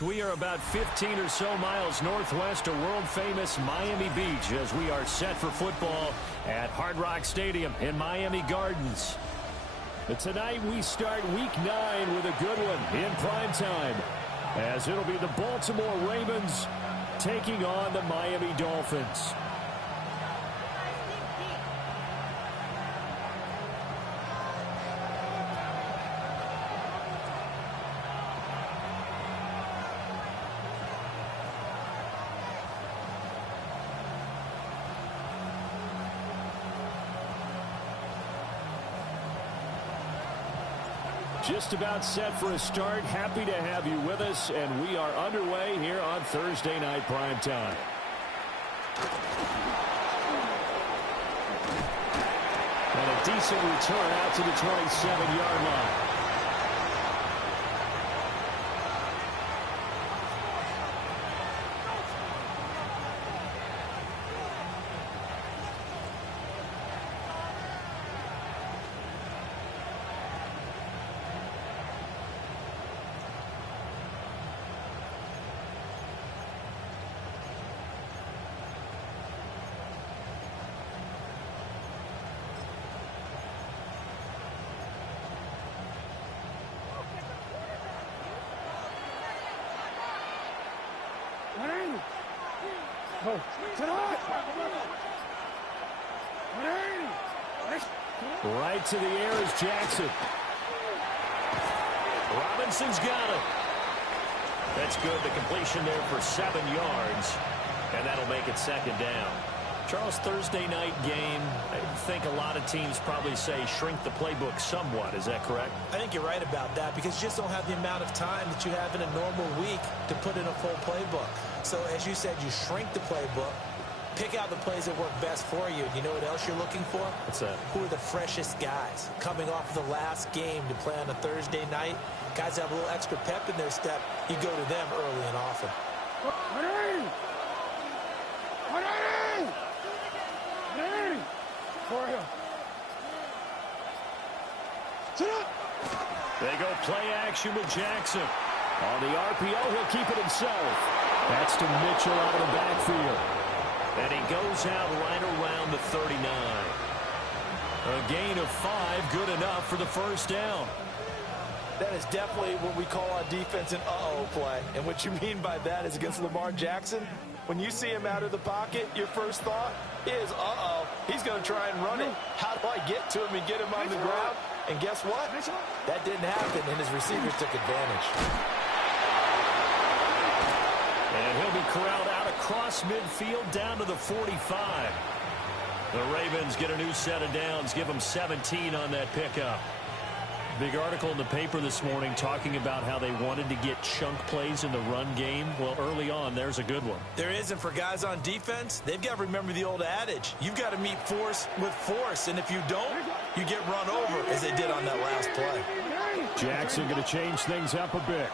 We are about 15 or so miles northwest of world-famous Miami Beach as we are set for football at Hard Rock Stadium in Miami Gardens. But tonight we start Week 9 with a good one in prime time, as it'll be the Baltimore Ravens taking on the Miami Dolphins. Just about set for a start. Happy to have you with us, and we are underway here on Thursday Night Primetime. And a decent return out to the 27-yard line. Right to the air is Jackson. Robinson's got it. That's good. The completion there for 7 yards. And that'll make it second down. Charles, Thursday night game, I think a lot of teams probably say shrink the playbook somewhat. Is that correct? I think you're right about that because you just don't have the amount of time that you have in a normal week to put in a full playbook. So as you said, you shrink the playbook. Pick out the plays that work best for you. You know what else you're looking for? What's that? Who are the freshest guys coming off of the last game to play on a Thursday night? Guys that have a little extra pep in their step. You go to them early and often. They go play action with Jackson. On the RPO, he'll keep it himself. That's to Mitchell out of the backfield. And he goes out right around the 39. A gain of 5, good enough for the first down. That is definitely what we call on defense an uh-oh play. And what you mean by that is against Lamar Jackson, when you see him out of the pocket, your first thought is, uh-oh, he's going to try and run it. How do I get to him and get him on the ground? And guess what? That didn't happen, and his receivers took advantage. And he'll be corralled out across midfield down to the 45. The Ravens get a new set of downs, give them 17 on that pickup. Big article in the paper this morning talking about how they wanted to get chunk plays in the run game. Well, early on, there's a good one. There is, and for guys on defense, they've got to remember the old adage. You've got to meet force with force, and if you don't, you get run over, as they did on that last play. Jackson going to change things up a bit.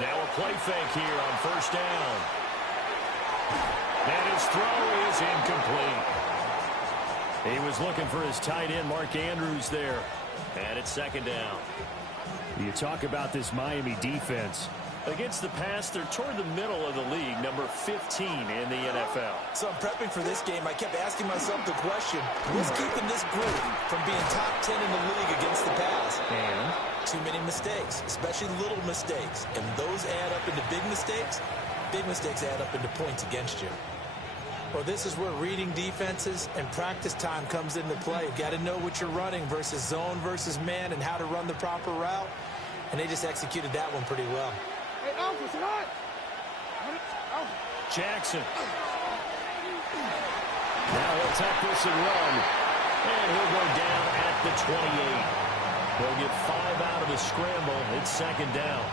Now a play fake here on first down. And his throw is incomplete. He was looking for his tight end, Mark Andrews, there. And it's second down. You talk about this Miami defense. Against the pass, they're toward the middle of the league, number 15 in the NFL. So I'm prepping for this game. I kept asking myself the question, what's keeping this group from being top 10 in the league against the pass? And too many mistakes, especially little mistakes. And those add up into big mistakes. Big mistakes add up into points against you. Well, this is where reading defenses and practice time comes into play. You've got to know what you're running versus zone versus man and how to run the proper route. And they just executed that one pretty well. Jackson. Now he'll tap this and run. And he'll go down at the 28. They'll get 5 out of the scramble. It's second down.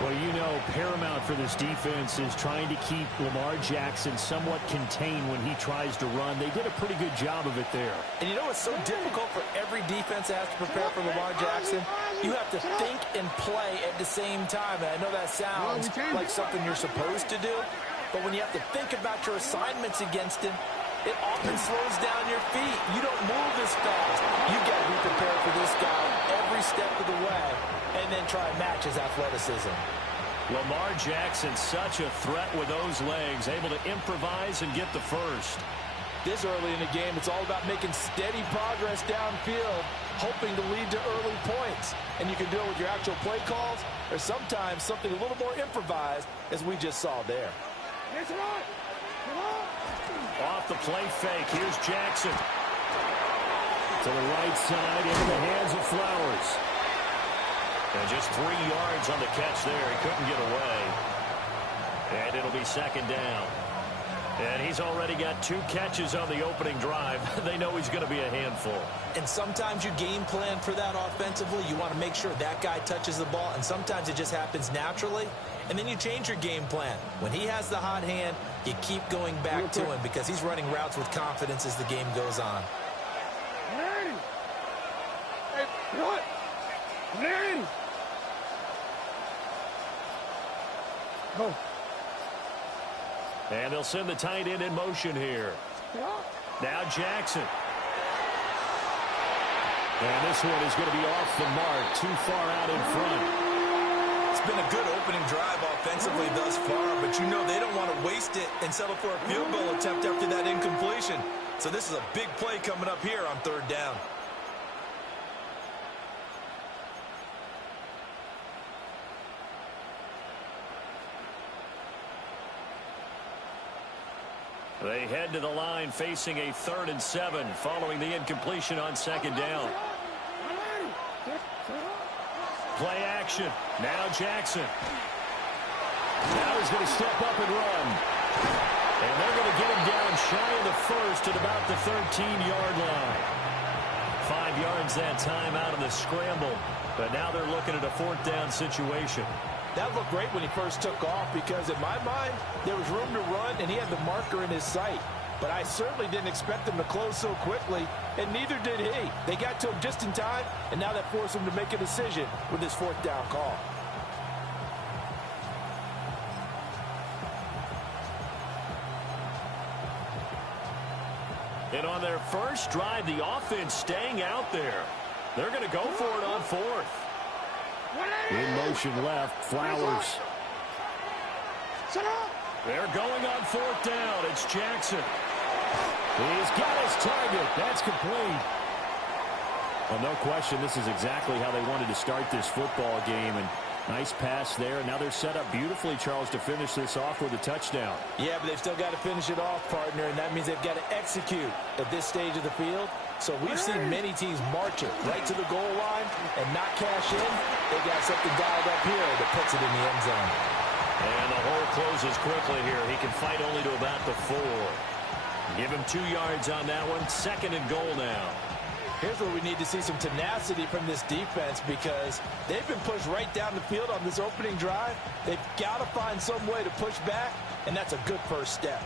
Well, you know, paramount for this defense is trying to keep Lamar Jackson somewhat contained when he tries to run. They did a pretty good job of it there. And you know what's so difficult for every defense that has to prepare for Lamar Jackson? You have to think and play at the same time. And I know that sounds like something you're supposed to do. But when you have to think about your assignments against him, it often slows down your feet. You don't move as fast. You've got to be prepared for this guy every step of the way and then try and match his athleticism. Lamar Jackson, such a threat with those legs, able to improvise and get the first. This early in the game, it's all about making steady progress downfield, hoping to lead to early points. And you can do it with your actual play calls or sometimes something a little more improvised, as we just saw there. Off the play fake, here's Jackson. To the right side, into the hands of Flowers. And just 3 yards on the catch there. He couldn't get away. And it'll be second down. And he's already got 2 catches on the opening drive. They know he's going to be a handful. And sometimes you game plan for that offensively. You want to make sure that guy touches the ball, and sometimes it just happens naturally. And then you change your game plan. When he has the hot hand, you keep going back to him because he's running routes with confidence as the game goes on. Go. And they'll send the tight end in motion here. Now Jackson. And this one is going to be off the mark, too far out in front. It's been a good opening drive offensively thus far, but you know they don't want to waste it and settle for a field goal attempt after that incompletion. So this is a big play coming up here on third down. They head to the line facing a 3rd and 7 following the incompletion on second down. Play action. Now Jackson. Now he's going to step up and run. And they're going to get him down shy of the first at about the 13-yard line. 5 yards that time out of the scramble. But now they're looking at a 4th down situation. That looked great when he first took off because, in my mind, there was room to run and he had the marker in his sight. But I certainly didn't expect him to close so quickly, and neither did he. They got to him just in time, and now that forced him to make a decision with his 4th down call. And on their first drive, the offense staying out there. They're going to go for it on 4th. In motion left, Flowers. They're going on 4th down. It's Jackson. He's got his target. That's complete. Well, no question, this is exactly how they wanted to start this football game. And nice pass there. Now they're set up beautifully, Charles, to finish this off with a touchdown. Yeah, but they've still got to finish it off, partner, and that means they've got to execute at this stage of the field. So we've seen many teams march it right to the goal line and not cash in. They got something dialed up here that puts it in the end zone. And the hole closes quickly here. He can fight only to about the 4. Give him 2 yards on that one. 2nd and goal now. Here's where we need to see some tenacity from this defense because they've been pushed right down the field on this opening drive. They've got to find some way to push back, and that's a good first step.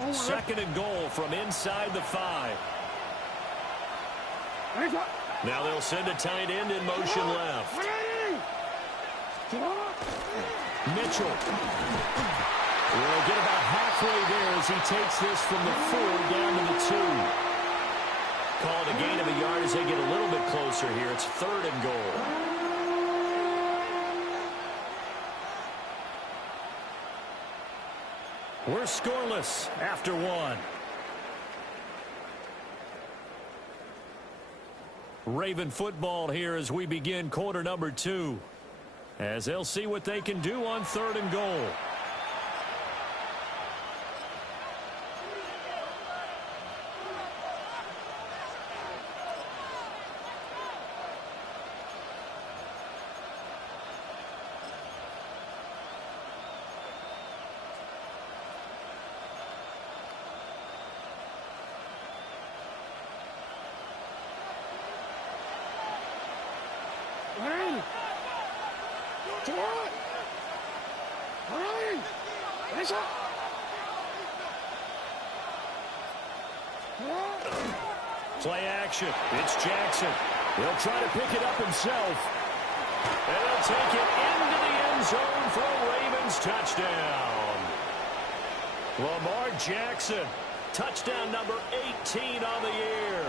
2nd and goal from inside the 5. Now they'll send a tight end in motion left. Mitchell will get about halfway there as he takes this from the 4 down to the 2. Call it a gain of a yard as they get a little bit closer here. It's 3rd and goal. We're scoreless after 1. Raven football here as we begin quarter number 2. As they'll see what they can do on 3rd and goal. Play action. It's Jackson. He'll try to pick it up himself. And he'll take it into the end zone for a Ravens touchdown. Lamar Jackson, touchdown number 18 on the year.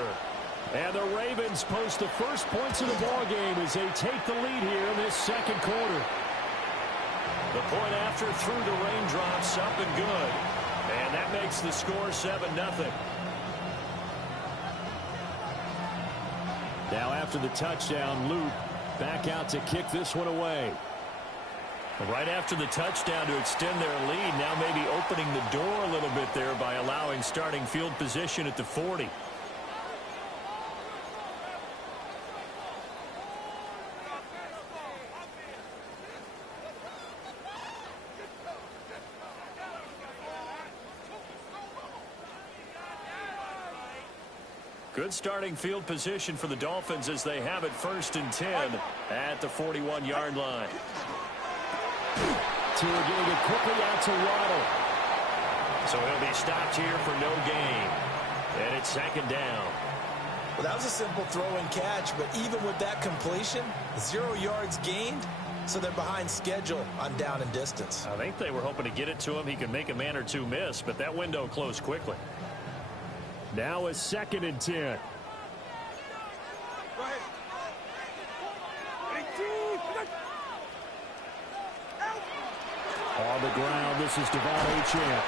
And the Ravens post the first points of the ballgame as they take the lead here in this second quarter. The point after through the raindrops, up and good. And that makes the score 7-0. Now after the touchdown, Luke back out to kick this one away. Right after the touchdown to extend their lead, now maybe opening the door a little bit there by allowing starting field position at the 40. Good starting field position for the Dolphins as they have it 1st and 10 at the 41-yard line. Tua getting it quickly out to Waddle. So he'll be stopped here for no gain. And it's 2nd down. Well, that was a simple throw and catch, but even with that completion, 0 yards gained, so they're behind schedule on down and distance. I think they were hoping to get it to him. He could make a man or two miss, but that window closed quickly. Now it's 2nd and 10. On the ground, this is Devon Achane.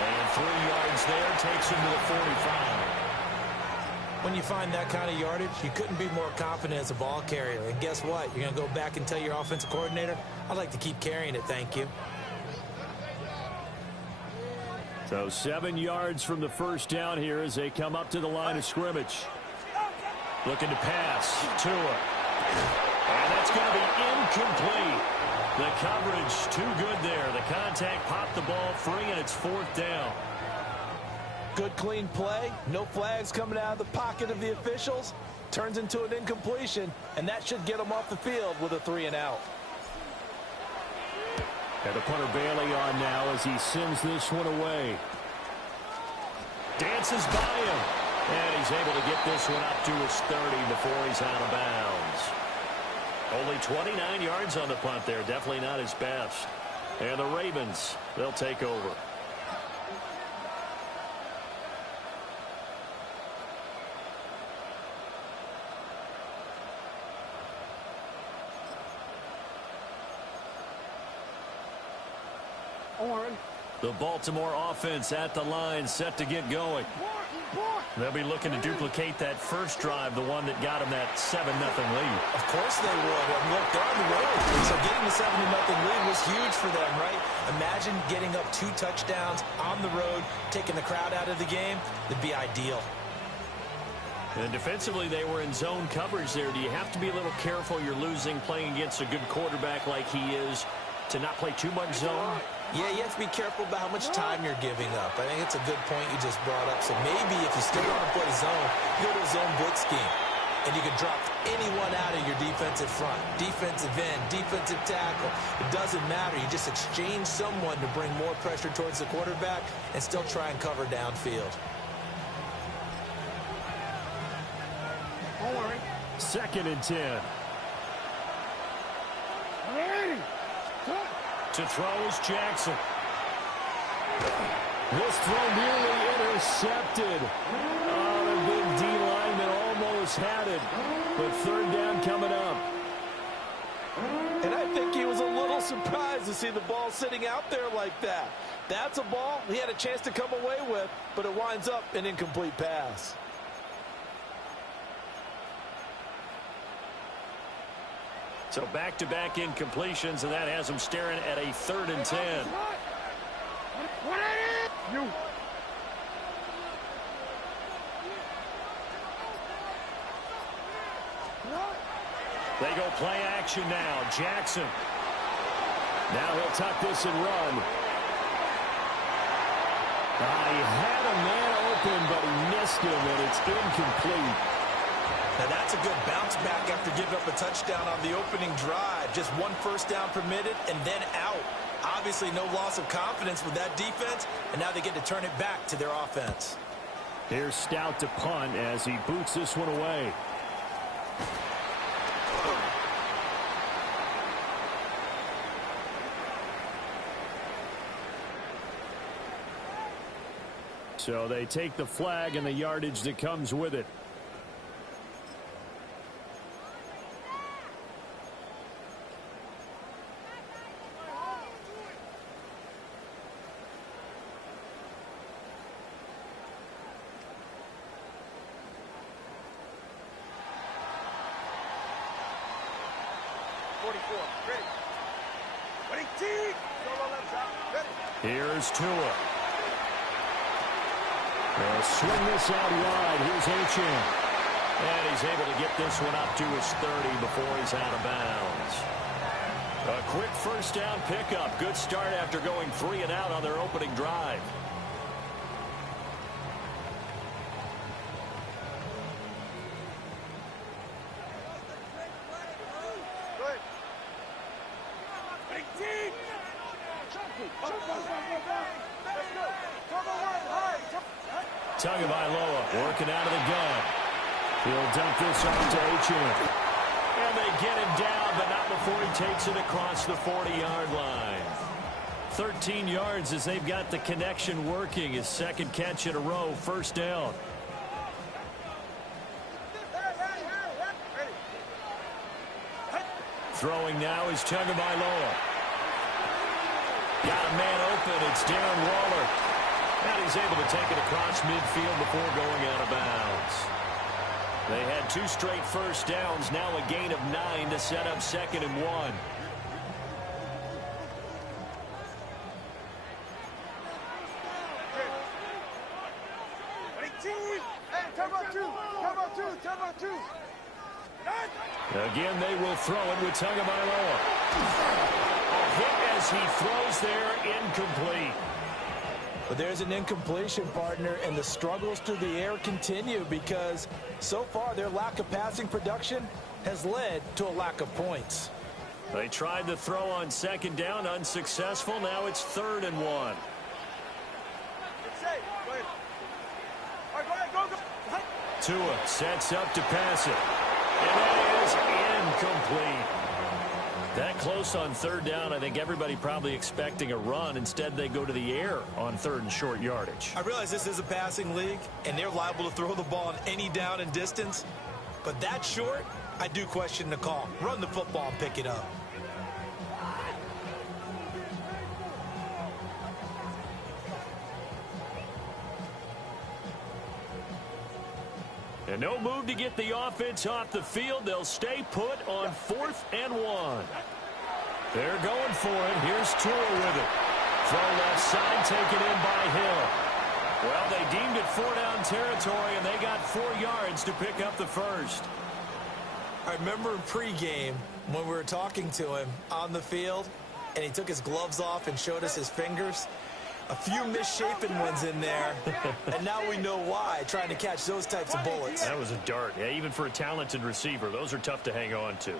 And 3 yards there, takes him to the 45. When you find that kind of yardage, you couldn't be more confident as a ball carrier. And guess what? You're going to go back and tell your offensive coordinator, I'd like to keep carrying it, thank you. So 7 yards from the first down here as they come up to the line of scrimmage. Looking to pass. Tua. And that's going to be incomplete. The coverage too good there. The contact popped the ball free, and it's 4th down. Good clean play. No flags coming out of the pocket of the officials. Turns into an incompletion, and that should get them off the field with a 3-and-out. And the punter Bailey on now as he sends this one away. Dances by him. And he's able to get this one up to his 30 before he's out of bounds. Only 29 yards on the punt there. Definitely not his best. And the Ravens, they'll take over. The Baltimore offense at the line, set to get going. They'll be looking to duplicate that first drive, the one that got them that 7-0 lead. Of course they would. And look, they're on the road. So getting the 7-0 lead was huge for them, right? Imagine getting up 2 touchdowns on the road, taking the crowd out of the game. It'd be ideal. And defensively, they were in zone coverage there. Do you have to be a little careful? You're losing playing against a good quarterback like he is to not play too much zone? Yeah, you have to be careful about how much time you're giving up. I think it's a good point you just brought up. So maybe if you still want to play zone, you go to a zone blitz scheme. And you can drop anyone out of your defensive front. Defensive end, defensive tackle. It doesn't matter. You just exchange someone to bring more pressure towards the quarterback and still try and cover downfield. 2nd and 10. To throw is Jackson. This throw nearly intercepted. Oh, the big D lineman almost had it. But 3rd down coming up. And I think he was a little surprised to see the ball sitting out there like that. That's a ball he had a chance to come away with, but it winds up an incomplete pass. So back-to-back incompletions, and that has them staring at a 3rd and 10. They go play action now. Jackson. Now he'll tuck this and run. He had a man open, but he missed him, and it's incomplete. Now that's a good bounce back after giving up a touchdown on the opening drive. Just 1 first down permitted and then out. Obviously no loss of confidence with that defense, and now they get to turn it back to their offense. Here's Stout to punt as he boots this one away. So they take the flag and the yardage that comes with it. Here's Tua. They'll swing this out wide. Here's Achane. And he's able to get this one up to his 30 before he's out of bounds. A quick first down pickup. Good start after going 3 and out on their opening drive. Tagovailoa working out of the gun. He'll dump this off to Achane. And they get him down, but not before he takes it across the 40-yard line. 13 yards as they've got the connection working. His second catch in a row, first down. Throwing now is Tagovailoa. Got a man open. It's Darren Waller. And he's able to take it across midfield before going out of bounds. They had 2 straight first downs. Now a gain of 9 to set up 2nd and 1. Again, they will throw it with Tagovailoa. A hit as he throws there, incomplete. But there's an incompletion, partner, and the struggles through the air continue because so far their lack of passing production has led to a lack of points. They tried to throw on 2nd down, unsuccessful. Now it's 3rd and 1. Tua sets up to pass it. And it is incomplete. That close on 3rd down, I think everybody probably expecting a run. Instead, they go to the air on 3rd and short yardage. I realize this is a passing league, and they're liable to throw the ball on any down and distance. But that short, I do question the call. Run the football and pick it up. And no move to get the offense off the field. They'll stay put on 4th and 1. They're going for it. Here's Tua with it. Throw left side, taken in by Hill. Well, they deemed it 4-down territory, and they got 4 yards to pick up the first. I remember in pregame when we were talking to him on the field, and he took his gloves off and showed us his fingers. A few misshapen ones in there, and now we know why, trying to catch those types of bullets. That was a dart. Yeah, even for a talented receiver, those are tough to hang on to.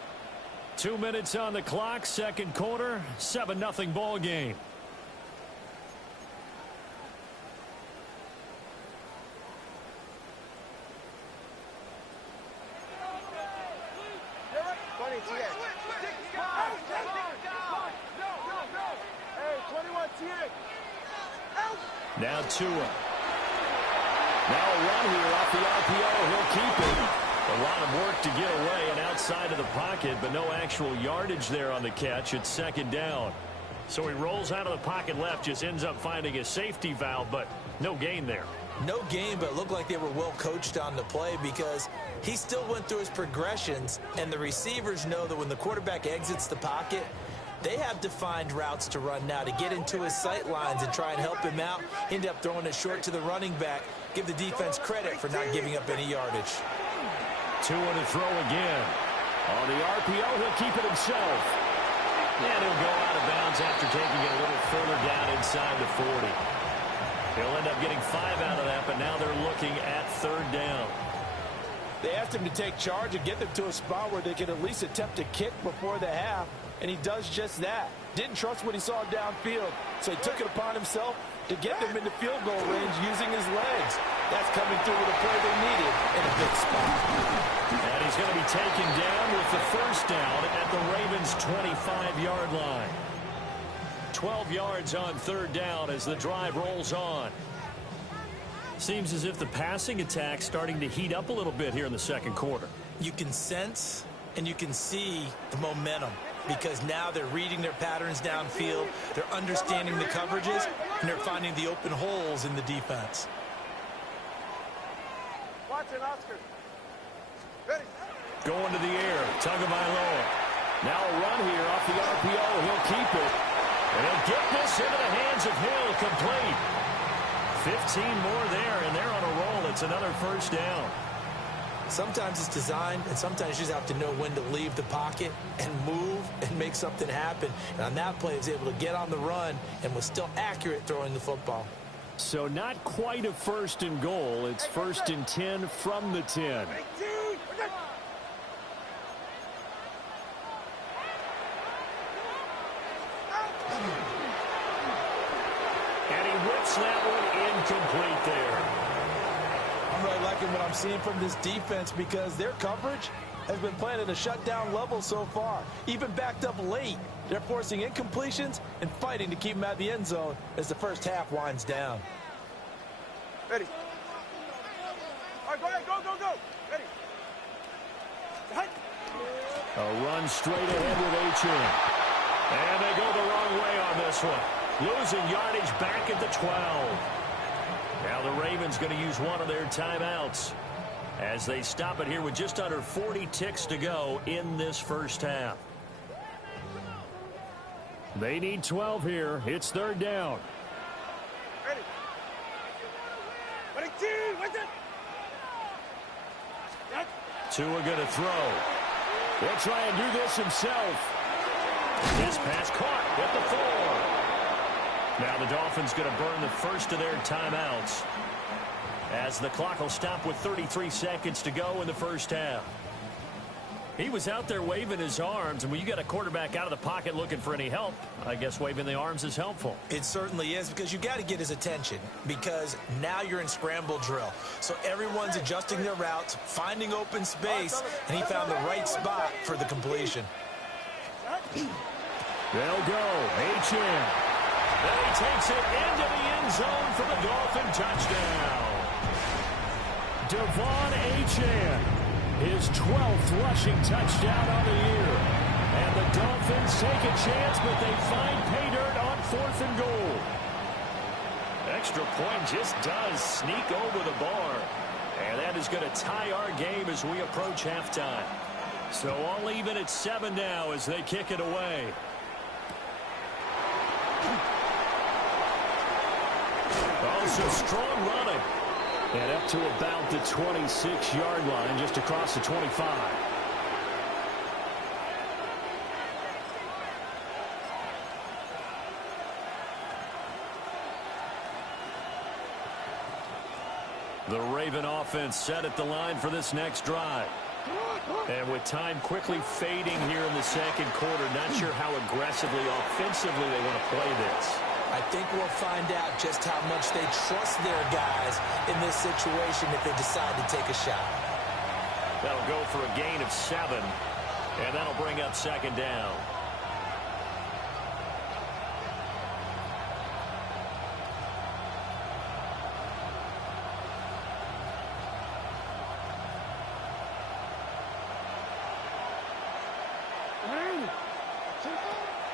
2 minutes on the clock, 2nd quarter, 7-0 ball game. Now Tua. Now a run here off the RPO. He'll keep it. A lot of work to get away and outside of the pocket, but no actual yardage there on the catch. It's 2nd down. So he rolls out of the pocket left, just ends up finding a safety valve, but no gain there. No gain, but it looked like they were well coached on the play because he still went through his progressions, and the receivers know that when the quarterback exits the pocket, they have defined routes to run now to get into his sight lines and try and help him out. End up throwing it short to the running back. Give the defense credit for not giving up any yardage. Tua to throw again. On the RPO, he'll keep it himself. And he'll go out of bounds after taking it a little further down inside the 40. He'll end up getting 5 out of that, but now they're looking at 3rd down. They asked him to take charge and get them to a spot where they can at least attempt to kick before the half, and he does just that. Didn't trust what he saw downfield, so he took it upon himself to get them into field goal range using his legs. That's coming through with a play they needed in a big spot. And he's going to be taken down with the first down at the Ravens' 25-yard line. 12 yards on 3rd down as the drive rolls on. Seems as if the passing attack's starting to heat up a little bit here in the second quarter. You can sense and you can see the momentum because now they're reading their patterns downfield, they're understanding the coverages, and they're finding the open holes in the defense. Going to the air, Tagovailoa. Now a run here off the RPO. He'll keep it. And he'll get this into the hands of Hill, complete. 15 more there, and they're on a roll. It's another first down. Sometimes it's designed, and sometimes you just have to know when to leave the pocket and move and make something happen. And on that play, he was able to get on the run and was still accurate throwing the football. So not quite a first and goal. It's first and 10 from the 10. And he whips that one incomplete there. I'm really liking what I'm seeing from this defense because their coverage has been playing at a shutdown level so far. Even backed up late, they're forcing incompletions and fighting to keep them out of the end zone as the first half winds down. Ready. All right, go ahead, go. Ready. A run straight ahead with H.M. And they go the wrong way on this one. Losing yardage back at the 12. Now the Ravens going to use one of their timeouts as they stop it here with just under 40 ticks to go in this first half. They need 12 here. It's third down. Ready. Ready, two, what's it? Tua going to throw. He'll try and do this himself. This pass caught at the 4. Now the Dolphins going to burn the first of their timeouts as the clock will stop with 33 seconds to go in the first half. He was out there waving his arms, and when you got a quarterback out of the pocket looking for any help, I guess waving the arms is helpful. It certainly is because you got to get his attention because now you're in scramble drill. So everyone's adjusting their routes, finding open space, and he found the right spot for the completion. They'll go. H.M. Then he takes it into the end zone for the Dolphin touchdown. Devon H.M. his 12th rushing touchdown on the year. And the Dolphins take a chance, but they find pay dirt on 4th and goal. Extra point just does sneak over the bar. And that is going to tie our game as we approach halftime. So all even at 7 now as they kick it away. Also strong running. And up to about the 26-yard line, just across the 25. The Raven offense set at the line for this next drive. And with time quickly fading here in the second quarter, not sure how aggressively, offensively they want to play this. I think we'll find out just how much they trust their guys in this situation if they decide to take a shot. That'll go for a gain of 7, and that'll bring up second down.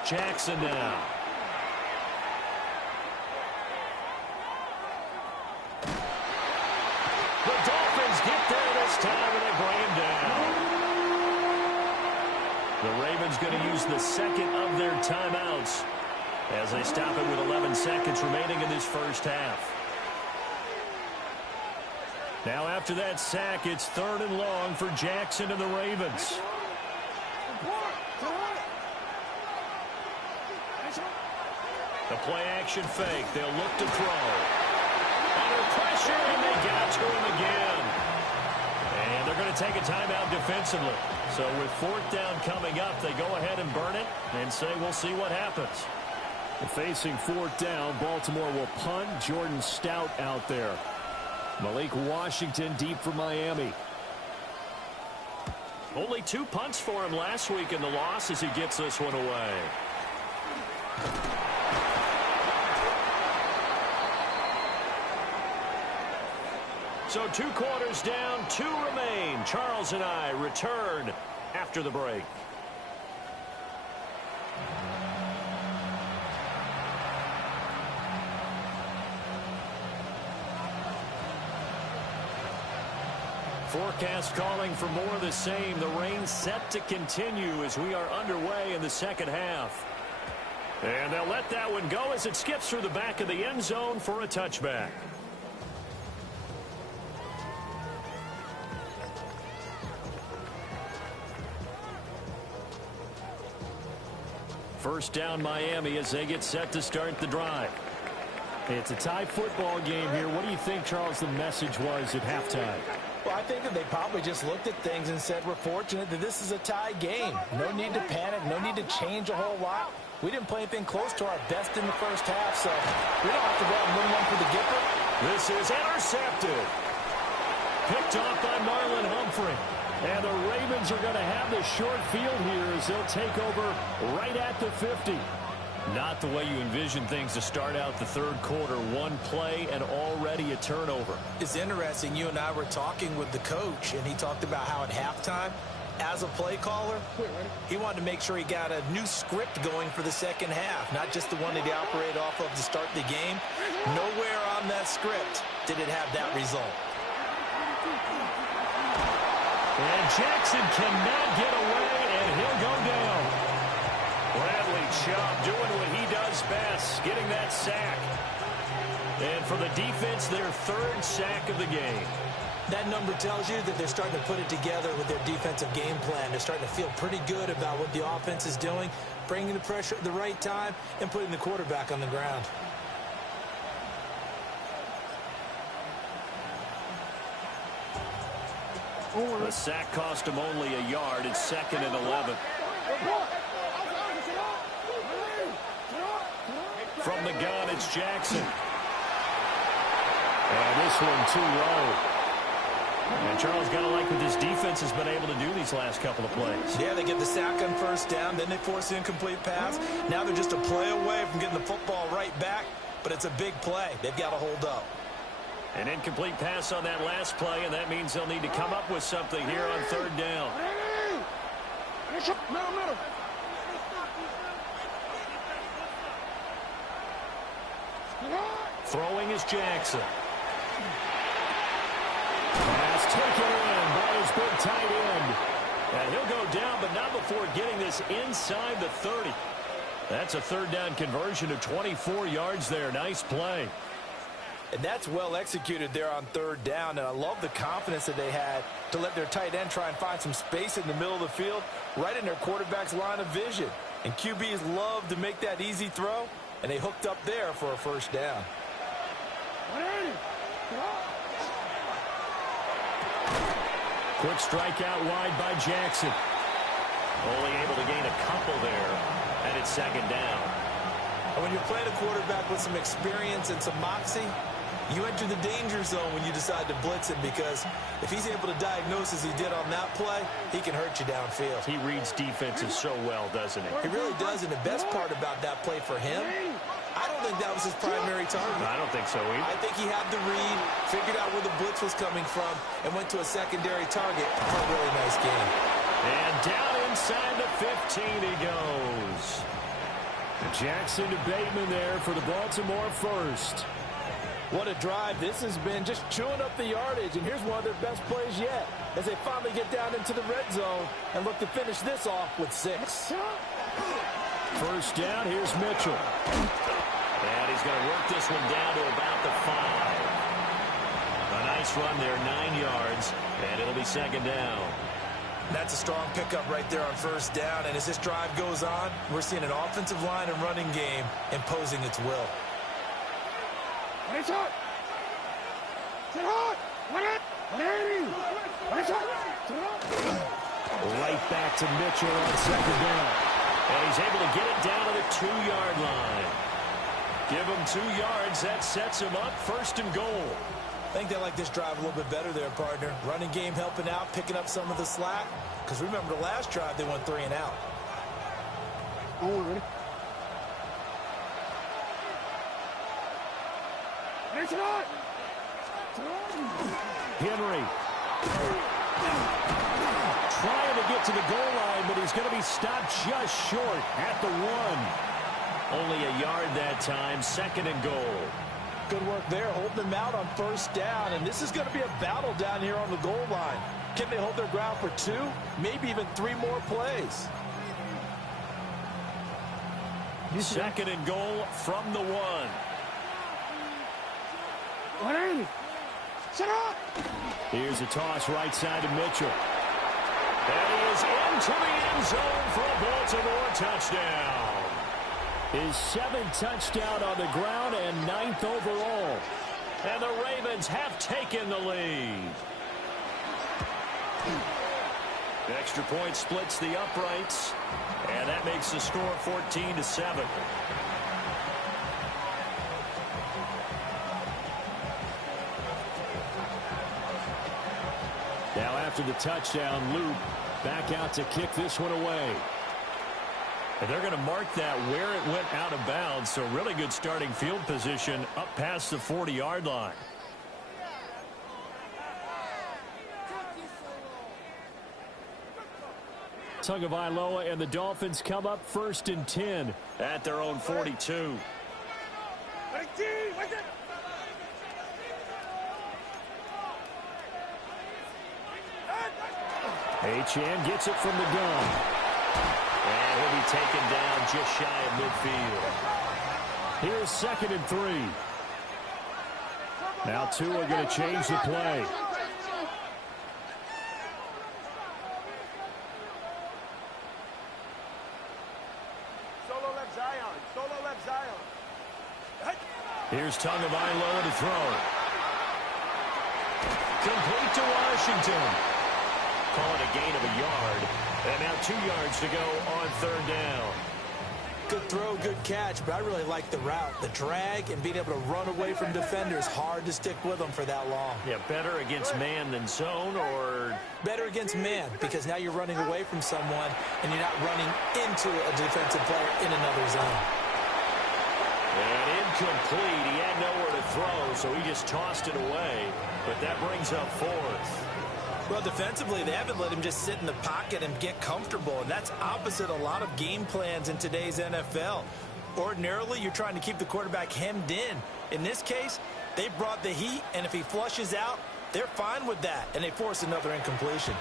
Jackson now. The Dolphins get there this time, and they bring him down. The Ravens going to use the second of their timeouts as they stop it with 11 seconds remaining in this first half. Now after that sack, it's 3rd and long for Jackson and the Ravens. The play-action fake. They'll look to throw. Under pressure, and they got to him again. And they're going to take a timeout defensively. So with 4th down coming up, they go ahead and burn it and say we'll see what happens. Facing 4th down, Baltimore will punt. Jordan Stout out there. Malik Washington deep for Miami. Only 2 punts for him last week in the loss as he gets this one away. So 2 quarters down, 2 remain. Charles and I return after the break. Forecast calling for more of the same. The rain set to continue as we are underway in the second half. And they'll let that one go as it skips through the back of the end zone for a touchback. First down Miami as they get set to start the drive. It's a tie football game here. What do you think, Charles, the message was at halftime? Well, I think that they probably just looked at things and said, we're fortunate that this is a tie game. No need to panic. No need to change a whole lot. We didn't play anything close to our best in the first half, so we don't have to go out and win one for the Gipper. This is intercepted. Picked off by Marlon Humphrey. And the Ravens are going to have the short field here as they'll take over right at the 50. Not the way you envision things to start out the third quarter. One play and already a turnover. It's interesting. You and I were talking with the coach, and he talked about how at halftime, as a play caller, he wanted to make sure he got a new script going for the second half, not just the one that he operated off of to start the game. Nowhere on that script did it have that result. And Jackson cannot get away, and he'll go down. Bradley Chubb doing what he does best, getting that sack. And for the defense, their 3rd sack of the game. That number tells you that they're starting to put it together with their defensive game plan. They're starting to feel pretty good about what the offense is doing, bringing the pressure at the right time, and putting the quarterback on the ground. The sack cost him only a yard. It's 2nd and 11. From the gun, it's Jackson. And this one too low. And Charles, got to like what this defense has been able to do these last couple of plays. Yeah, they get the sack on first down, then they force the incomplete pass. Now they're just a play away from getting the football right back, but it's a big play. They've got to hold up. An incomplete pass on that last play, and that means they'll need to come up with something here on 3rd down. Throwing is Jackson. Pass taken in by his big tight end. And he'll go down, but not before getting this inside the 30. That's a 3rd down conversion of 24 yards there. Nice play. And that's well executed there on 3rd down. And I love the confidence that they had to let their tight end try and find some space in the middle of the field, right in their quarterback's line of vision. And QBs love to make that easy throw, and they hooked up there for a 1st down. Quick strike out wide by Jackson. Only able to gain a couple there, and it's 2nd down. And when you're playing a quarterback with some experience and some moxie, you enter the danger zone when you decide to blitz him, because if he's able to diagnose as he did on that play, he can hurt you downfield. He reads defenses so well, doesn't he? He really does, and the best part about that play for him, I don't think that was his primary target. I don't think so either. I think he had the read, figured out where the blitz was coming from, and went to a secondary target for a really nice game. And down inside the 15 he goes. Jackson to Bateman there for the Baltimore 1st. What a drive. This has been just chewing up the yardage, and here's one of their best plays yet as they finally get down into the red zone and look to finish this off with 6. First down, here's Mitchell. And he's going to work this one down to about the 5. A nice run there, 9 yards, and it'll be 2nd down. That's a strong pickup right there on 1st down, and as this drive goes on, we're seeing an offensive line and running game imposing its will. Right back to Mitchell on 2nd down. And he's able to get it down to the 2-yard line. Give him 2 yards. That sets him up 1st and goal. I think they like this drive a little bit better there, partner. Running game helping out, picking up some of the slack. Because remember the last drive, they went 3 and out. Henry. Trying to get to the goal line, but he's going to be stopped just short at the 1. Only a yard that time, 2nd and goal. Good work there, holding them out on 1st down, and this is going to be a battle down here on the goal line. Can they hold their ground for 2, maybe even 3 more plays? 2nd and goal from the 1. Here's a toss right side to Mitchell. And he is into the end zone for a Baltimore touchdown. His 7th touchdown on the ground and 9th overall. And the Ravens have taken the lead. The extra point splits the uprights. And that makes the score 14-7. Now after the touchdown, loop back out to kick this one away. And they're going to mark that where it went out of bounds, so really good starting field position up past the 40-yard line. Tagovailoa and the Dolphins come up 1st and 10 at their own 42. Achane gets it from the gun. And he'll be taken down just shy of midfield. Here's 2nd and 3. Now 2 are going to change the play. Solo left Zion. Solo left Zion. Here's Tagovailoa to throw. Complete to Washington. Call it a gain of a yard. And now 2 yards to go on 3rd down. Good throw, good catch, but I really like the route. The drag and being able to run away from defenders, hard to stick with them for that long. Yeah, better against man than zone, or? Better against man, because now you're running away from someone and you're not running into a defensive player in another zone. And incomplete. He had nowhere to throw, so he just tossed it away. But that brings up 4th. Well, defensively, they haven't let him just sit in the pocket and get comfortable, and that's opposite a lot of game plans in today's NFL. Ordinarily, you're trying to keep the quarterback hemmed in. In this case, they brought the heat, and if he flushes out, they're fine with that, and they force another incompletion.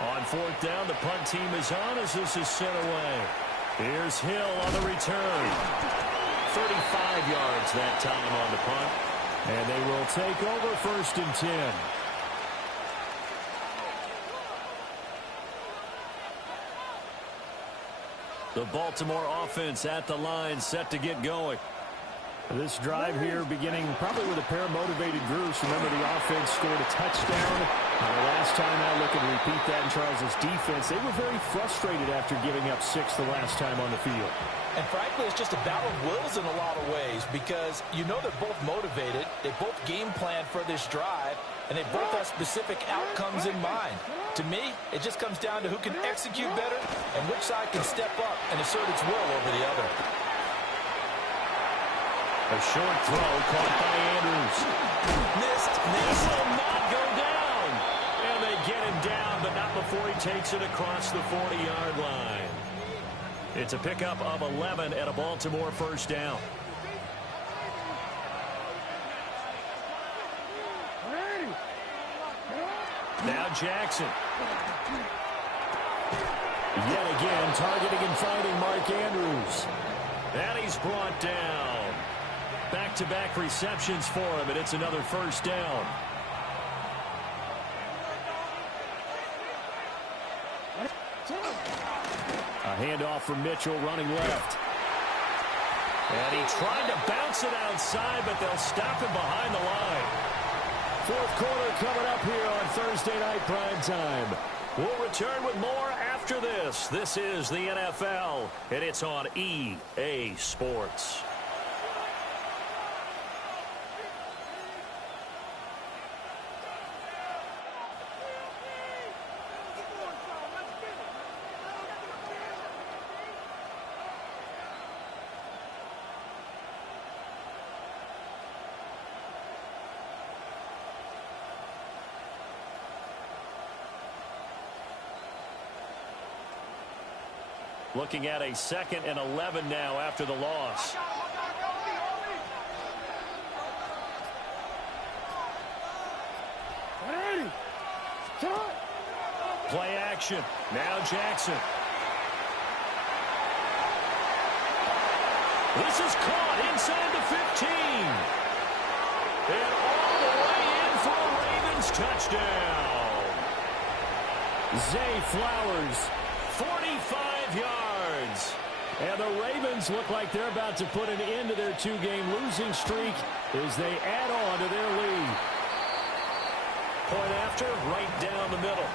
On 4th down, the punt team is on as this is sent away. Here's Hill on the return. 35 yards that time on the punt. And they will take over 1st and 10. The Baltimore offense at the line, set to get going. This drive here beginning probably with a pair of motivated groups. Remember, the offense scored a touchdown. The last time out, looking to repeat that in Charles' defense. They were very frustrated after giving up 6 the last time on the field. And frankly, it's just a battle of wills in a lot of ways, because you know they're both motivated. They both game plan for this drive, and they both have specific outcomes in mind. To me, it just comes down to who can execute better and which side can step up and assert its will over the other. A short throw caught by Andrews. Missed. Will not go down. And they get him down, but not before he takes it across the 40-yard line. It's a pickup of 11 and a Baltimore 1st down. Now Jackson. Yet again, targeting and finding Mark Andrews. And he's brought down. Back-to-back receptions for him, and it's another 1st down. A handoff from Mitchell running left. And he tried to bounce it outside, but they'll stop him behind the line. 4th quarter coming up here on Thursday Night Primetime. We'll return with more after this. This is the NFL, and it's on EA Sports. Looking at a 2nd and 11 now after the loss. Play action. Now Jackson. This is caught inside the 15. And all the way in for a Ravens touchdown. Zay Flowers, 45 yards. And the Ravens look like they're about to put an end to their 2-game losing streak as they add on to their lead. Point after, right down the middle.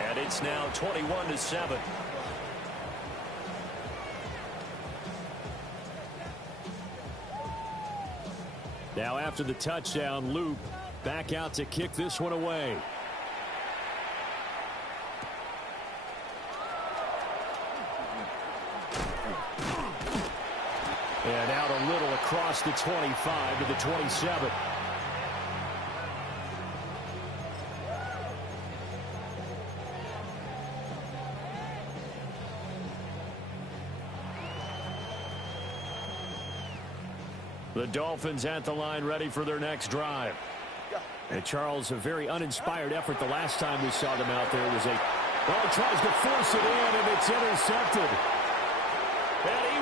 And it's now 21-7. Now after the touchdown, Loop back out to kick this one away. And out a little across the 25 to the 27. The Dolphins at the line ready for their next drive. And Charles, a very uninspired effort the last time we saw them out there was tries to force it in, and it's intercepted. And he